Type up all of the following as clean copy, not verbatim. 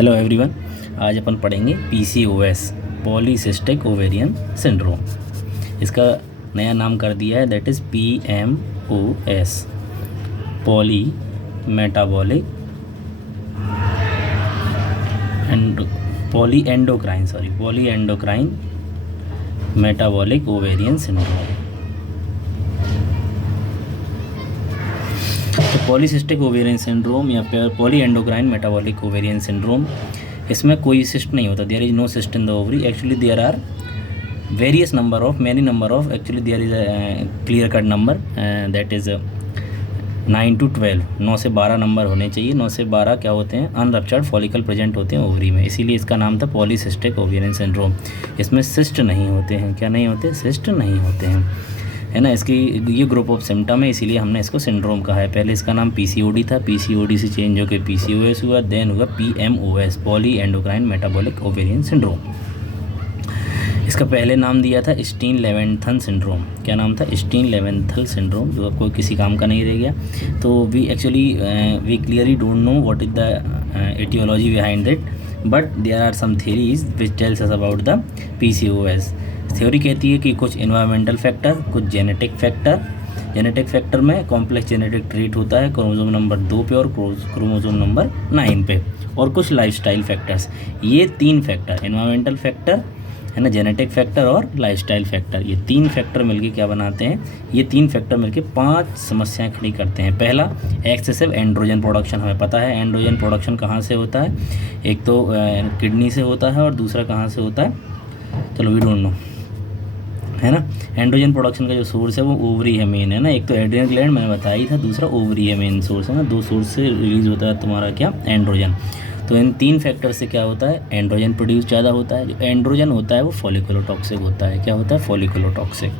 Hello everyone, आज अपन पढ़ेंगे PCOS polycystic ovarian syndrome. इसका नया नाम कर दिया है, that is PMOS poly metabolic poly endocrine metabolic ovarian syndrome. तो पॉलीसिस्टिक ओवेरियन सिंड्रोम या फिर poly endocrine metabolic ovarian syndrome, इसमें कोई सिस्ट नहीं होता। There is no cyst in the ovary. Actually there are various number of actually there is a clear cut number, that is 9 to 12, 9 से 12 number होने चाहिए। 9 से 12 क्या होते हैं? अनरप्चर्ड फॉलिकल प्रेजेंट होते हैं ओवरी में, इसीलिए इसका नाम था पॉलीसिस्टिक ओवेरियन सिंड्रोम। इसमें सिस्ट नहीं होते हैं। क्या नहीं होते? सिस्ट नहीं होते हैं, है ना। इसकी ये ग्रुप ऑफ सिम्टम है, इसीलिए हमने इसको सिंड्रोम कहा है। पहले इसका नाम PCOD था, PCOD से चेंज होकर PCOS हुआ, देन हुआ PMOS poly endocrine metabolic ovarian syndrome. इसका पहले नाम दिया था स्टीन-लेवेंथल सिंड्रोम। क्या नाम था? स्टीन-लेवेंथल सिंड्रोम, जो कोई किसी काम का नहीं रह गया। तो we clearly don't know what is the aetiology behind it, but there are some theories which tells us about the PCOS। Theory कहती है कि कुछ इन्वायरमेंटल फैक्टर, कुछ जेनेटिक फैक्टर में कॉम्प्लेक्स जेनेटिक ट्रेट होता है क्रोमोसोम नंबर 2 पे और क्रोमोसोम नंबर 9 पे, और कुछ लाइफस्टाइल फैक्टर्स। ये 3 फैक्टर, इन्वायरमेंटल फैक्टर, है ना, जेनेटिक फैक्टर और लाइफस्टाइल फैक्टर, ये 3 फैक्टर मिलके क्या बनाते हैं? ये 3 फैक्टर मिलके 5 समस्याएं खड़ी करते हैं। पहला, एक्सेसिव एंड्रोजन प्रोडक्शन। हमें पता है एंड्रोजन प्रोडक्शन कहाँ से होता है। एक तो किडनी से होता है और दूसरा कहाँ से होता है, चलो वी डोंट नो, है ना। एंड्रोजन प्रोडक्शन का जो सोर्स है वो ओवरी है मेन, है ना। एक तो एड्रिनल ग्लैंड मैंने बताया ही था, दूसरा ओवरी है मेन सोर्स, है ना। 2 सोर्स से रिलीज होता है तुम्हारा क्या? एंड्रोजन। तो इन 3 फैक्टर से क्या होता है? एंड्रोजन प्रोड्यूस ज़्यादा होता है। जो एंड्रोजन होता है वो फॉलिकुलोटॉक्सिक होता है। क्या होता है? फॉलिकुलोटॉक्सिक,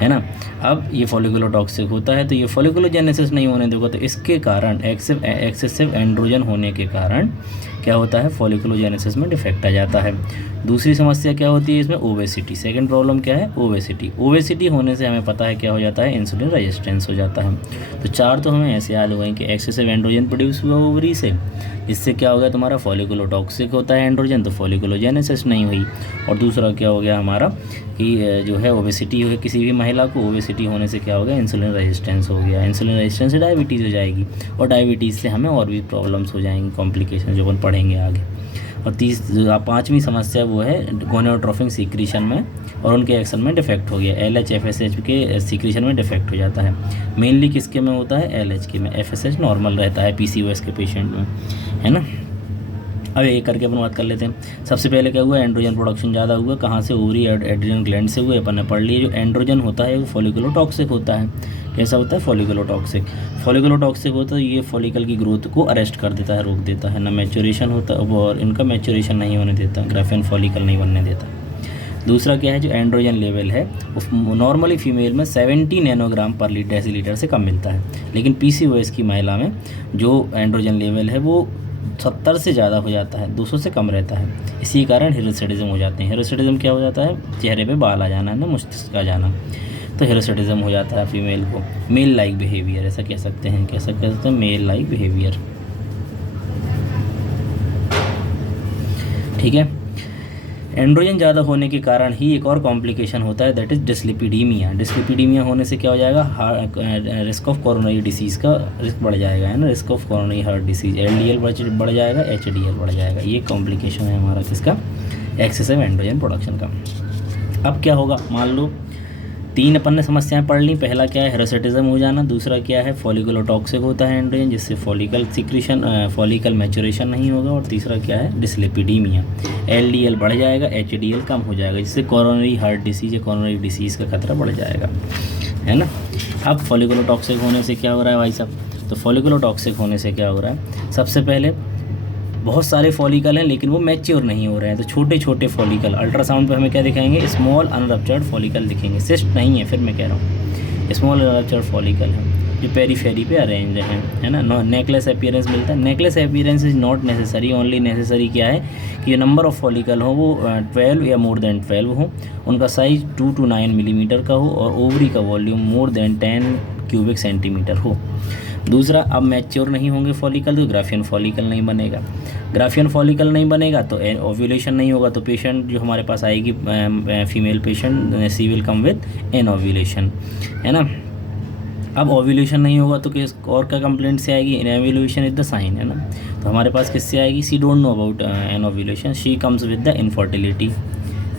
है ना। अब ये फॉलिकुलोटॉक्सिक होता है तो ये फॉलिकुलोजेनेसिस नहीं होने देगा, तो इसके कारण एक्सेसिव एंड्रोजन होने के कारण क्या होता है? फॉलिकुलोजेनेसिस में डिफेक्ट आ जाता है। दूसरी समस्या क्या होती है इसमें? ओबेसिटी। सेकंड प्रॉब्लम क्या है? ओबेसिटी होने से हमें पता है क्या हो जाता है? इंसुलिन रेजिस्टेंस हो जाता है। तो 4 तो हमें ऐसे याद हो गए कि एक्सेसिव एंड्रोजन प्रोड्यूस हुआ ओवरी से, इससे क्या हो गया तुम्हारा? फॉलिकुलोटॉक्सिक होता है एंड्रोजन, तो फॉलिकुलोजेनेसिस नहीं हुई। और दूसरा क्या हो गया हमारा कि जो है ओबेसिटी है किसी भी महिला को, ओबेसिटी होने से क्या हो गया? इंसुलिन रेजिस्टेंस हो गया। इंसुलिन रेजिस्टेंस से डायबिटीज़ हो जाएगी, और डायबिटीज़ से हमें और भी प्रॉब्लम्स हो जाएंगी, कॉम्प्लिकेशन, जो अपन पढ़ेंगे आगे। और 5वीं समस्या वो है गोनेडोट्रोपिन सीक्रेशन में और उनके एक्शन में डिफेक्ट हो गया। LH FSH के सीक्रेशन में डिफेक्ट हो जाता है। मेनली किसके में होता है? LH के में। FSH नॉर्मल रहता है PCOS के पेशेंट में, है ना। अब एक करके अपन बात कर लेते हैं। सबसे पहले क्या हुआ? एंड्रोजन प्रोडक्शन ज़्यादा हुआ। कहाँ से? ओवरी एड्रिनल ग्लैंड से हुए। अपन ने पढ़ लिए जो एंड्रोजन होता है वो फॉलिकुलोटॉक्सिक होता है। कैसा होता है? फॉलिकुलोटॉक्सिक होता है। ये फॉलिकल की ग्रोथ को अरेस्ट कर देता है, रोक देता है ना। मैच्योरेशन होता है और इनका मैच्योरेशन नहीं होने देता, ग्राफेन फॉलिकल नहीं बनने देता। दूसरा क्या है? जो एंड्रोजन लेवल है वो नॉर्मली फीमेल में 70 नैनोग्राम पर डेसीलीटर से कम मिलता है, लेकिन PCOS की महिला में जो एंड्रोजन लेवल है वो 70 से ज़्यादा हो जाता है, 200 से कम रहता है। इसी कारण हिरोसेडिज्म हो जाते हैं। हिरोसेडिज्म क्या हो जाता है? चेहरे पे बाल आ जाना, है ना, मस्तिष्क आ जाना, तो हिरोसेडिज्म हो जाता है फीमेल को। मेल लाइक बिहेवियर, ऐसा कह सकते हैं, मेल लाइक बिहेवियर, ठीक है। एंड्रोजन ज़्यादा होने के कारण ही एक और कॉम्प्लिकेशन होता है, दैट इज़ डिस्लिपिडीमिया। डिस्लिपिडीमिया होने से क्या हो जाएगा? रिस्क ऑफ कोरोनरी डिसीज़ का रिस्क बढ़ जाएगा, है ना। Risk of coronary heart disease, LDL बढ़ जाएगा, HDL बढ़ जाएगा। ये कॉम्प्लिकेशन है हमारा किसका? एक्सेसिव एंड्रोजन प्रोडक्शन का। अब क्या होगा? मान लो 3 अपन ने समस्याएं पढ़ ली। पहला क्या है? हिरोसेडिज्म हो जाना। दूसरा क्या है? फॉलिकुलोटॉक्सिक होता है एंड्रोजन, जिससे फॉलिकल मैच्योरेशन नहीं होगा। और तीसरा क्या है? डिस्लिपिडीमिया। LDL बढ़ जाएगा, HDL कम हो जाएगा, जिससे कोरोनरी हार्ट डिसीज़ या कोरोनरी डिसीज़ का खतरा बढ़ जाएगा, है ना। अब फॉलिकुलोटॉक्सिक होने से क्या हो रहा है भाई साहब? तो फॉलिकुलोटॉक्सिक होने से क्या हो रहा है? सबसे पहले बहुत सारे फॉलिकल हैं लेकिन वो मैच्योर नहीं हो रहे हैं, तो छोटे छोटे फॉलिकल अल्ट्रासाउंड पे हमें क्या दिखाएंगे? स्मॉल अनरप्चर्ड फॉलिकल दिखेंगे। सिस्ट नहीं है, फिर मैं कह रहा हूँ स्मॉल अनरप्चर्ड फॉलिकल है जो पेरीफेरी पे अरेंज हैं, है ना। नेकलेस अपीयरेंस मिलता है। Necklace appearance is not necessary, only necessary क्या है कि नंबर ऑफ फॉलिकल हो वो 12 या मोर देन 12 हो, उनका साइज 2 to 9 मिलीमीटर का हो, और ओवरी का volume more than 10 cubic centimetre हो। दूसरा, अब मैच्योर नहीं होंगे फॉलिकल तो ग्राफियन फॉलिकल नहीं बनेगा, ग्राफियन फॉलिकल नहीं बनेगा तो ओव्यूलेशन नहीं होगा, तो पेशेंट जो हमारे पास आएगी female patient, she will come with anovulation, है ना। अब ओव्यूलेशन नहीं होगा तो किस और क्या कंप्लेंट से आएगी, इनओव्यूलेशन इज द साइन, है ना। तो हमारे पास किससे आएगी, she don't know about an ovulation, she comes with the infertility,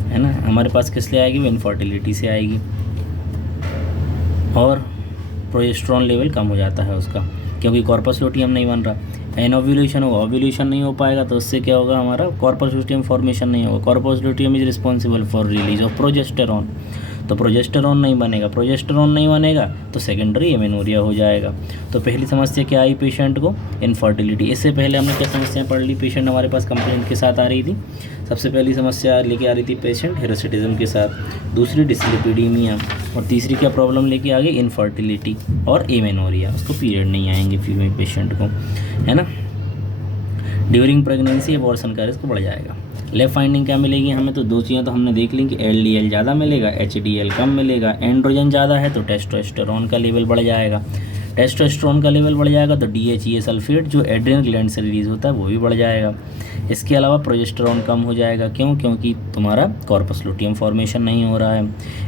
है ना। हमारे पास किस लिए आएगी, वो इनफर्टिलिटी से आएगी। और प्रोजेस्टेरॉन लेवल कम हो जाता है उसका, क्योंकि कॉर्पस लुटियम नहीं बन रहा। एनओव्यूलेशन होगा, ओव्यूलेशन नहीं हो पाएगा तो उससे क्या होगा, हमारा कॉर्पस लुटियम फॉर्मेशन नहीं होगा। Corpus luteum is responsible for release of progesterone, तो प्रोजेस्टेरॉन नहीं बनेगा, प्रोजेस्टेरॉन नहीं बनेगा तो सेकेंडरी एमेनोरिया हो जाएगा। तो पहली समस्या क्या आई पेशेंट को, इनफर्टिलिटी। इससे पहले हमने क्या समस्या पढ़ ली, पेशेंट हमारे पास कंप्लेंट के साथ आ रही थी। सबसे पहली समस्या लेके आ रही थी पेशेंट हिरोसिटिज्म के साथ, दूसरी डिस्लिपिडीमिया, और तीसरी क्या प्रॉब्लम लेके आ गई, इनफर्टिलिटी और एमेनोरिया, उसको पीरियड नहीं आएंगे फीमेल पेशेंट को, है ना। ड्यूरिंग प्रेगनेंसी अबॉर्शन का रिस्क बढ़ जाएगा। लेफ्ट फाइंडिंग क्या मिलेगी हमें, तो दो चीज़ें तो हमने देख ली कि LDL ज़्यादा मिलेगा, HDL कम मिलेगा। एंड्रोजन ज़्यादा है तो टेस्टोस्टेरोन का लेवल बढ़ जाएगा, टेस्टोस्टेरोन का लेवल बढ़ जाएगा तो DHEA सल्फेट जो एड्रिनल ग्लैंड से रिलीज़ होता है वो भी बढ़ जाएगा। इसके अलावा प्रोजेस्टेरॉन कम हो जाएगा, क्यों, क्योंकि तुम्हारा कॉर्पस लुटियम फॉर्मेशन नहीं हो रहा है।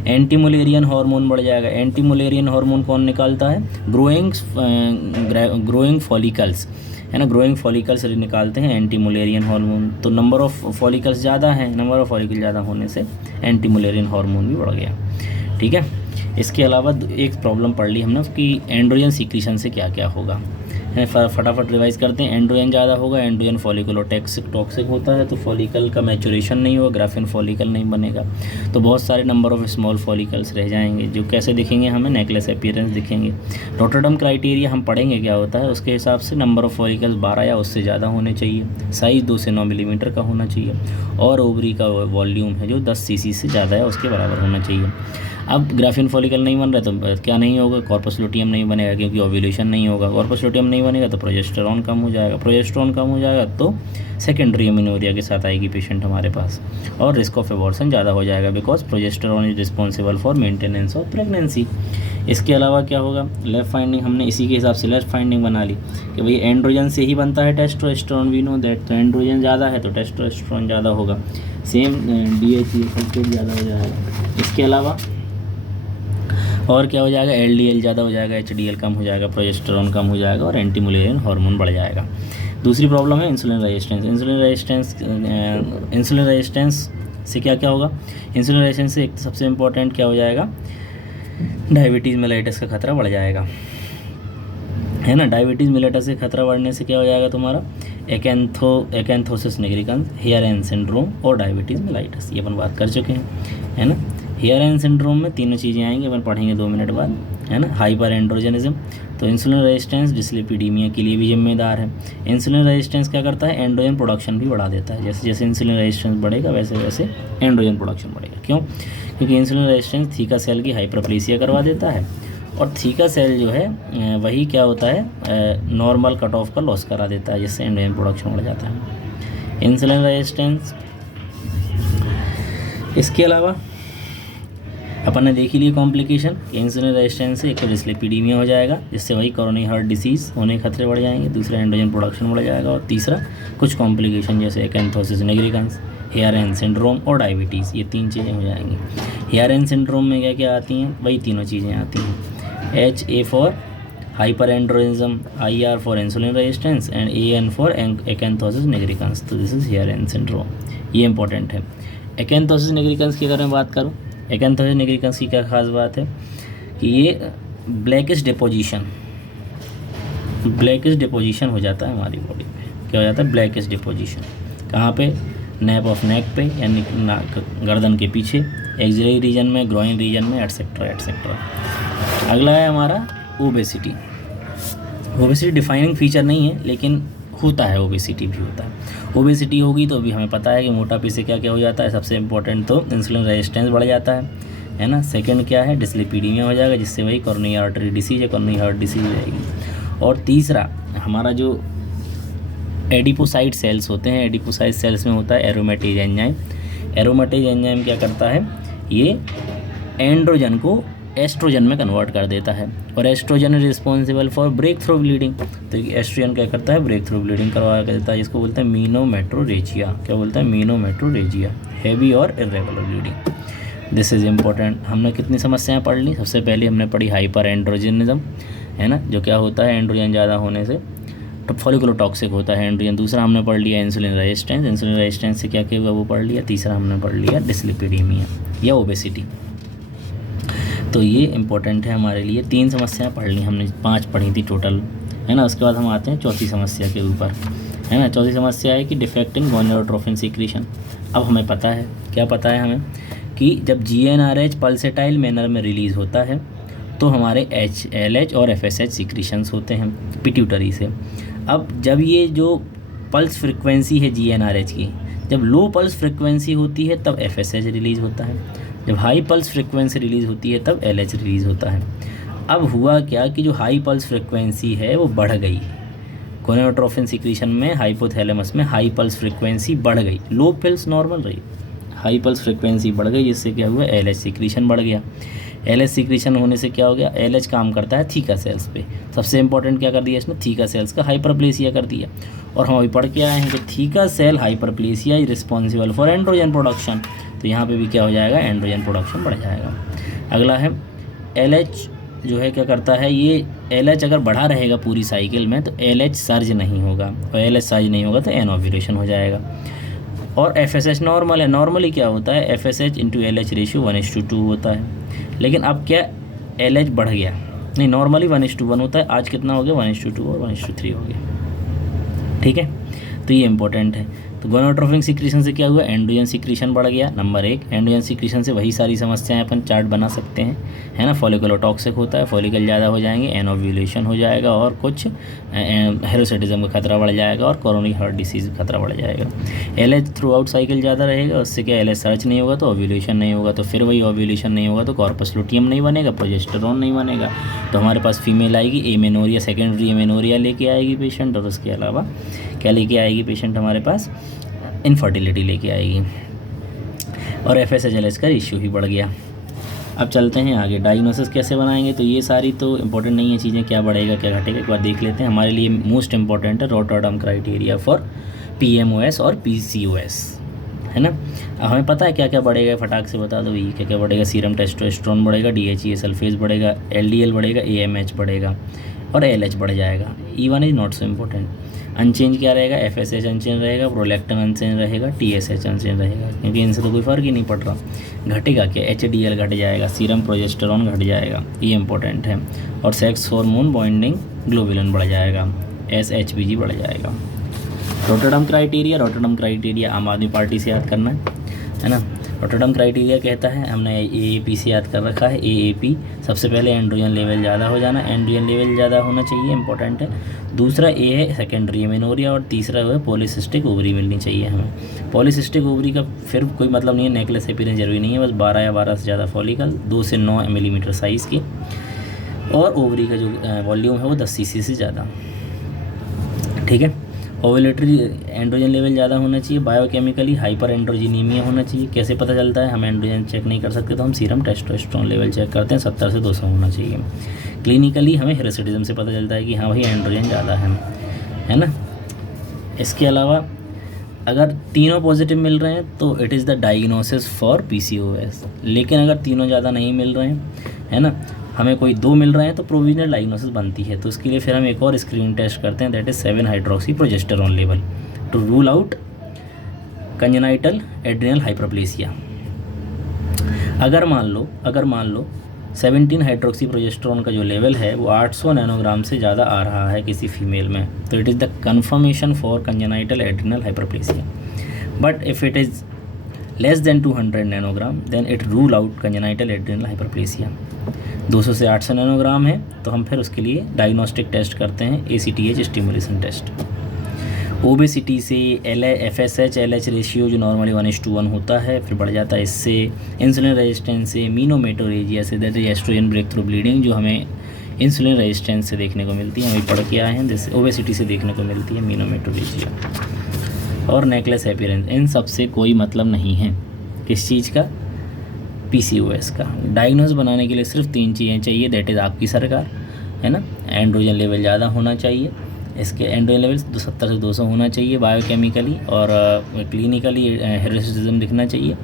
एंटी मुलेरियन हार्मोन बढ़ जाएगा। एंटी मुलेरियन हार्मोन कौन निकालता है, ग्रोइंग फॉलिकल्स, है ना, ग्रोइंग फॉलिकल्स निकालते हैं एंटी मुलेरियन हार्मोन। तो नंबर ऑफ फॉलिकल्स ज़्यादा है, नंबर ऑफ फॉलिकल ज़्यादा होने से एंटी मुलेरियन हार्मोन भी बढ़ गया, ठीक है। इसके अलावा एक प्रॉब्लम पढ़ ली हमने कि एंड्रोजन सीक्रेशन से क्या क्या होगा, है। फटाफट रिवाइज करते हैं। एंड्रोजन ज़्यादा होगा, एंड्रोजन फॉलिकुलो टॉक्सिक होता है, तो फॉलिकल का मैचुरेशन नहीं होगा, ग्राफियन फॉलिकल नहीं बनेगा, तो बहुत सारे नंबर ऑफ स्मॉल फॉलिकल्स रह जाएंगे, जो कैसे दिखेंगे, हमें नेकलेस अपीयरेंस दिखेंगे। रॉटरडम क्राइटेरिया हम पढ़ेंगे क्या होता है, उसके हिसाब से नंबर ऑफ फॉलिकल्स 12 या उससे ज़्यादा होने चाहिए, साइज़ 2 से 9 मिलीमीटर का होना चाहिए, और ओवरी का वॉल्यूम है जो 10 cc से ज़्यादा है उसके बराबर होना चाहिए। अब ग्राफियन फॉलिकल नहीं बन रहा तो क्या नहीं होगा, कॉर्पस लुटियम नहीं बनेगा, क्योंकि ओव्यूलेशन नहीं होगा। कॉर्पस लुटियम नहीं बनेगा तो प्रोजेस्टेरॉन कम हो जाएगा, प्रोजेस्टेरॉन कम हो जाएगा तो सेकेंडरी एमेनोरिया के साथ आएगी पेशेंट हमारे पास, और रिस्क ऑफ एबॉर्शन ज़्यादा हो जाएगा, because progesterone is responsible for maintenance of pregnancy. इसके अलावा क्या होगा, लेफ्ट फाइंडिंग हमने इसी के हिसाब से लेफ्ट फाइंडिंग बना ली कि भाई एंड्रोजन से ही बनता है टेस्टोस्टेरोन, वी नो दैट, तो एंड्रोजन ज़्यादा है तो टेस्टोस्टेरोन ज़्यादा होगा, सेम DHEA सल्फेट ज़्यादा हो जाएगा। इसके अलावा और क्या हो जाएगा, LDL ज़्यादा हो जाएगा, HDL कम हो जाएगा, प्रोजेस्टेरॉन कम हो जाएगा, और एंटी मुलेरियन हार्मोन बढ़ जाएगा। दूसरी प्रॉब्लम है इंसुलिन रेजिस्टेंस। इंसुलिन रेजिस्टेंस से क्या क्या होगा, इंसुलिन रेजिस्टेंस से एक सबसे इम्पोर्टेंट क्या हो जाएगा, डायबिटीज़ मेलाइटस का खतरा बढ़ जाएगा, है ना। डायबिटीज़ मेलाइटस से खतरा बढ़ने से क्या हो जाएगा तुम्हारा, एकैंथोसिस निग्रिकन्स, हेयर सिंड्रोम और डायबिटीज़ मेलाइटस, ये अपन बात कर चुके हैं, है ना। हेयर सिंड्रोम में तीनों चीज़ें आएंगी, अपन पढ़ेंगे 2 मिनट बाद, है ना। हाइपर एंड्रोजनिज्म, तो इंसुलिन रेजिस्टेंस डिस्लिपिडीमिया के लिए भी जिम्मेदार है। इंसुलिन रेजिस्टेंस क्या करता है, एंड्रोजन प्रोडक्शन भी बढ़ा देता है, जैसे जैसे इंसुलिन रेजिस्टेंस बढ़ेगा वैसे वैसे एंड्रोजन प्रोडक्शन बढ़ेगा। क्यों, क्योंकि इंसुलिन रेजिस्टेंस थीका सेल की हाइपरप्लेसिया करवा देता है, और थीका सेल जो है वही क्या होता है, नॉर्मल कट ऑफ का लॉस करा देता है, जिससे एंड्रोजन प्रोडक्शन बढ़ जाता है। इंसुलिन रेजिस्टेंस, इसके अलावा अपन ने देख ही लिए कॉम्प्लिकेशन, इंसुलिन रेजिस्टेंस से एक तो डिस्लिपिडीमिया हो जाएगा, जिससे वही कोरोनरी हार्ट डिसीज़ होने के खतरे बढ़ जाएंगे, दूसरा एंड्रोजन प्रोडक्शन बढ़ जाएगा, और तीसरा कुछ कॉम्प्लिकेशन जैसे एकैंथोसिस निग्रिकन्स, हेयर सिंड्रोम और डायबिटीज़, ये 3 चीज़ें हो जाएंगी। हेयर सिंड्रोम में क्या क्या आती हैं, वही तीनों चीज़ें आती हैं, HA for hyperandrogenism, IR for insulin resistance, and AN for acanthosis nigricans, तो दिस इज़ हेयर सिंड्रोम, ये इंपॉर्टेंट है। एकैंथोसिस निग्रिकन्स की अगर मैं बात करूँ, एकैंथोसिस निग्रिकन्स की क्या खास बात है कि ये ब्लैकिश डिपोजिशन हो जाता है हमारी बॉडी पे, क्या हो जाता है, ब्लैकिश डिपोजिशन, कहाँ पे, नैप ऑफ नेक पे, यानी गर्दन के पीछे, एक्सिलरी रीजन में, ग्रोइन रीजन में, एटसेट्रा एटसेट्रा। अगला है हमारा ओबेसिटी। ओबेसिटी डिफाइनिंग फीचर नहीं है, लेकिन होता है, ओबेसिटी भी होता है। ओबेसिटी होगी तो अभी हमें पता है कि मोटापे से क्या क्या हो जाता है, सबसे इंपॉर्टेंट तो इंसुलिन रेजिस्टेंस बढ़ जाता है ना। सेकंड क्या है, डिस्लिपिडीमिया हो जाएगा, जिससे वही कोरोनरी आर्टरी डिसीज या कोरोनरी हार्ट डिसीज हो जाएगी। और तीसरा हमारा जो एडिपोसाइट सेल्स होते हैं, एडिपोसाइट सेल्स में होता है एरोमेटेज एंजाइम। एरोमेटेज एंजाइम क्या करता है, ये एंड्रोजन को एस्ट्रोजन में कन्वर्ट कर देता है, और oestrogen is responsible for breakthrough bleeding. तो एस्ट्रोजन क्या करता है, ब्रेक थ्रू ब्लीडिंग करवा देता है, जिसको बोलते हैं मीनोमेट्रोरेजिया। क्या बोलते हैं, मीनोमेट्रोरेजिया, हैवी और irregular bleeding. This is important. हमने कितनी समस्याएं पढ़ ली। सबसे पहले हमने पढ़ी हाइपर एंड्रोजनिज्म, है ना, जो क्या होता है एंड्रोजन ज़्यादा होने से तो फॉलिकुलोटॉक्सिक होता है एंड्रोजन। दूसरा हमने पढ़ लिया इंसुलिन रेजिस्टेंस, इंसुलिन रेजिस्टेंस से क्या क्या हुआ वो पढ़ लिया। तीसरा हमने पढ़ लिया डिसलिपिडीमिया या ओबेसिटी। तो ये इम्पोर्टेंट है हमारे लिए। 3 समस्याएं पढ़ ली हमने, 5 पढ़ी थी टोटल, है ना। उसके बाद हम आते हैं चौथी समस्या के ऊपर, है ना। चौथी समस्या है कि डिफेक्ट इन गोनेडोट्रोफिन सीक्रेशन। अब हमें पता है, क्या पता है हमें, कि जब GnRH पल्सेटाइल मैनर में रिलीज़ होता है तो हमारे LH और FSH सीक्रेशंस होते हैं पिट्यूटरी से। अब जब ये जो पल्स फ्रिक्वेंसी है GnRH की, जब लो पल्स फ्रिक्वेंसी होती है तब FSH रिलीज़ होता है, जब हाई पल्स फ्रिक्वेंसी रिलीज़ होती है तब LH रिलीज़ होता है। अब हुआ क्या कि जो हाई पल्स फ्रिक्वेंसी है वो बढ़ गई, गोनेडोट्रोफिन सीक्रेशन में हाइपोथैलेमस में हाई पल्स फ्रिक्वेंसी बढ़ गई, लो पल्स नॉर्मल रही, हाई पल्स फ्रिक्वेंसी बढ़ गई, जिससे क्या हुआ, LH सीक्रेशन बढ़ गया। LH सीक्रेशन होने से क्या हो गया, LH काम करता है थीका सेल्स पे। सबसे इंपॉर्टेंट क्या कर दिया इसने, थीका सेल्स का हाइपरप्लेसिया कर दिया। और हम अभी पढ़ के आए हैं कि theca cell hyperplasia is responsible for androgen production. तो यहाँ पे भी क्या हो जाएगा, एंड्रोजन प्रोडक्शन बढ़ जाएगा। अगला है LH जो है क्या करता है, ये LH अगर बढ़ा रहेगा पूरी साइकिल में तो LH सर्ज नहीं होगा, और LH सर्ज नहीं होगा तो एनोव्यूलेशन हो जाएगा। और FSH नॉर्मल है। नॉर्मली क्या होता है, FSH इंटू LH रेशियो 1:2 होता है। लेकिन अब क्या LH बढ़ गया, नहीं नॉर्मली 1:1 होता है, आज कितना हो गया 1:2 और 1:3 हो गया। ठीक है, तो ये इंपॉर्टेंट है। तो गोनेडोट्रोफिन सीक्रेशन से क्या हुआ, एंड्रोजन सीक्रेशन बढ़ गया। नंबर 1, एंड्रोजन सीक्रेशन से वही सारी समस्याएं अपन चार्ट बना सकते हैं, है ना। फॉलिकुलोटॉक्सिक होता है, फॉलिकल ज़्यादा हो जाएंगे, एनोव्यूलेशन हो जाएगा, और कुछ हेरोसिटिज्म का खतरा बढ़ जाएगा, और कोरोनरी हार्ट डिसीज़ का खतरा बढ़ जाएगा। LH थ्रू आउट साइकिल ज़्यादा रहेगा, उससे क्या LH सर्च नहीं होगा तो ओव्यूलेशन नहीं होगा, तो फिर वही ओव्यूलेशन नहीं होगा तो कॉर्पस लुटियम नहीं बनेगा, प्रोजेस्टेरॉन नहीं बनेगा, तो हमारे पास फीमेल आएगी एमेनोरिया, सेकेंडरी एमेनोरिया लेके आएगी पेशेंट, और उसके अलावा क्या लेके आएगी पेशेंट हमारे पास, इनफर्टिलिटी लेके आएगी, और FSH LH का रेशियो ही बढ़ गया। अब चलते हैं आगे, डायग्नोसिस कैसे बनाएंगे। तो ये सारी तो इंपॉर्टेंट नहीं है चीज़ें, क्या बढ़ेगा क्या घटेगा एक बार देख लेते हैं। हमारे लिए मोस्ट इंपॉर्टेंट है रॉटरडम क्राइटेरिया फॉर PMOS और PCOS, है ना। अब हमें पता है क्या क्या बढ़ेगा, फटाक से बता दो, ये क्या क्या बढ़ेगा। सीरम टेस्टोस्टेरोन बढ़ेगा, DHEA सल्फेज बढ़ेगा, LDL बढ़ेगा, AMH बढ़ेगा, और LH बढ़ जाएगा। E1 is not so important. Unchanged क्या रहेगा, FSH अनचेंज रहेगा, प्रोलैक्टिन अनचेंज रहेगा, TSH अनचेंज रहेगा, क्योंकि इनसे तो कोई फ़र्क ही नहीं पड़ रहा। घटेगा क्या, HDL घट जाएगा, सीरम प्रोजेस्टेरॉन घट जाएगा, ये इंपॉर्टेंट है, और सेक्स हार्मोन बॉन्डिंग ग्लोबुलिन बढ़ जाएगा, SHBG बढ़ जाएगा। रॉटरडम क्राइटेरिया आम आदमी पार्टी से याद करना है ना। रॉटरडम क्राइटेरिया कहता है, हमने AAP से याद कर रखा है। AAP सबसे पहले एंड्रोजन लेवल ज़्यादा हो जाना, एंड्रोजन लेवल ज़्यादा होना चाहिए, इंपॉर्टेंट है। दूसरा A है सेकेंडरी एमेनोरिया, और तीसरा है पॉलीसिस्टिक ओवरी मिलनी चाहिए हमें। पॉलीसिस्टिक ओवरी का फिर कोई मतलब नहीं है, नेकलेस अपीयरेंस जरूरी नहीं है, बस 12 या 12 से ज़्यादा फॉलिकल, 2 से 9 मिलीमीटर साइज़ की, और ओवरी का जो वॉल्यूम है वो 10 cc से ज़्यादा। ठीक है, ओवुलेटरी एंड्रोजन लेवल ज़्यादा होना चाहिए। बायोकेमिकली हाइपर एंड्रोजिनीमिया होना चाहिए। कैसे पता चलता है, हम एंड्रोजन चेक नहीं कर सकते तो हम सीरम टेस्टोस्टेरोन लेवल चेक करते हैं, 70 से 200 होना चाहिए। क्लिनिकली हमें हेरेसिटिज्म से पता चलता है कि हाँ भाई एंड्रोजन ज़्यादा है ना। इसके अलावा अगर तीनों पॉजिटिव मिल रहे हैं तो it is the diagnosis for PCOS। लेकिन अगर तीनों ज़्यादा नहीं मिल रहे हैं, है ना, हमें कोई 2 मिल रहे हैं तो प्रोविजनल डायग्नोसिस बनती है। तो उसके लिए फिर हम एक और स्क्रीनिंग टेस्ट करते हैं, दैट इज़ 7-हाइड्रोक्सीप्रोजेस्टेरॉन level to rule out congenital adrenal hyperplasia. अगर मान लो 17-हाइड्रोक्सीप्रोजेस्टेरॉन का जो लेवल है वो 800 नैनोग्राम से ज़्यादा आ रहा है किसी फीमेल में, तो it is the confirmation for congenital adrenal hyperplasia. But if it is less than 200 nanogram then it rule out congenital adrenal hyperplasia. 200 से 800 नैनोग्राम है तो हम फिर उसके लिए डायग्नोस्टिक टेस्ट करते हैं, ACTH स्टिमुलेशन टेस्ट। ओबेसिटी से FSH LH रेशियो जो नॉर्मली 1:1 होता है, फिर बढ़ जाता है इससे। इंसुलिन रेजिस्टेंस से, मीनोमेटोरेजिया से, that is oestrogen breakthrough bleeding जो हमें इंसुलिन रेजिस्टेंस से देखने को मिलती है, हमें पढ़ के आए हैं, जैसे ओबेसिटी से देखने को मिलती है मीनोमेटोरेजिया। और नेकलेस अपीयरेंस, इन सब से कोई मतलब नहीं है किस चीज़ का, PCOS का। डायग्नोस बनाने के लिए सिर्फ 3 चीज़ें चाहिए, दैट इज़ आपकी सरकार, है ना। एंड्रोजन लेवल ज़्यादा होना चाहिए, इसके एंड्रोजन लेवल 70 से 200 होना चाहिए बायोकेमिकली, और क्लिनिकली हिरसुटिज्म दिखना चाहिए।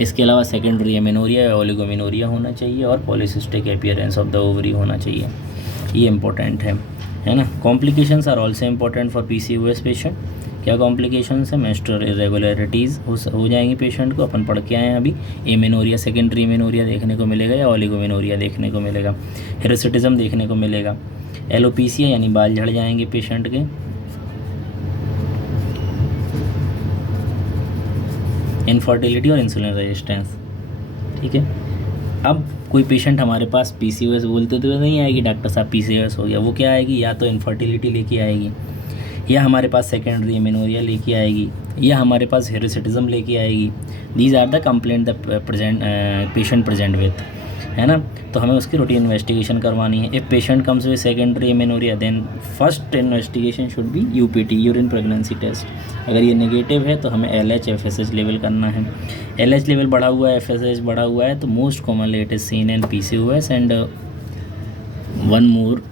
इसके अलावा सेकेंडरी एमेनोरिया या ओलिगोमेनोरिया होना चाहिए, और polycystic appearance of the ovary होना चाहिए। ये इंपॉर्टेंट है ना। Complications are also important for PCOS patient. क्या कॉम्प्लिकेशंस है? मेंस्ट्रुअल इरेगुलरिटीज़ हो जाएंगी पेशेंट को, अपन पढ़ के आए हैं अभी। एमेनोरिया, सेकेंडरी एमेनोरिया देखने को मिलेगा, या ओलिगोमेनोरिया देखने को मिलेगा। हिरसुटिज्म देखने को मिलेगा। एलोपीसिया यानी बाल झड़ जाएंगे पेशेंट के। इनफर्टिलिटी और इंसुलिन रेजिस्टेंस, ठीक है। अब कोई पेशेंट हमारे पास PCOS बोलते तो नहीं आएगी, डॉक्टर साहब PCOS हो गया, वो क्या आएगी? या तो इनफर्टिलिटी लेके आएगी, या हमारे पास सेकेंडरी एमेनोरिया लेके आएगी, या हमारे पास हिरसुटिज्म लेके आएगी। These are the complaint the patient present with, है ना। तो हमें उसकी रूटीन इन्वेस्टिगेशन करवानी है। If patient comes with secondary amenorrhea, then first investigation should be UPT, urine pregnancy test. अगर ये नेगेटिव है तो हमें LH FSH लेवल करना है। LH लेवल बढ़ा हुआ है, FSH बढ़ा हुआ है, तो most commonly it is seen in PCOS। And one more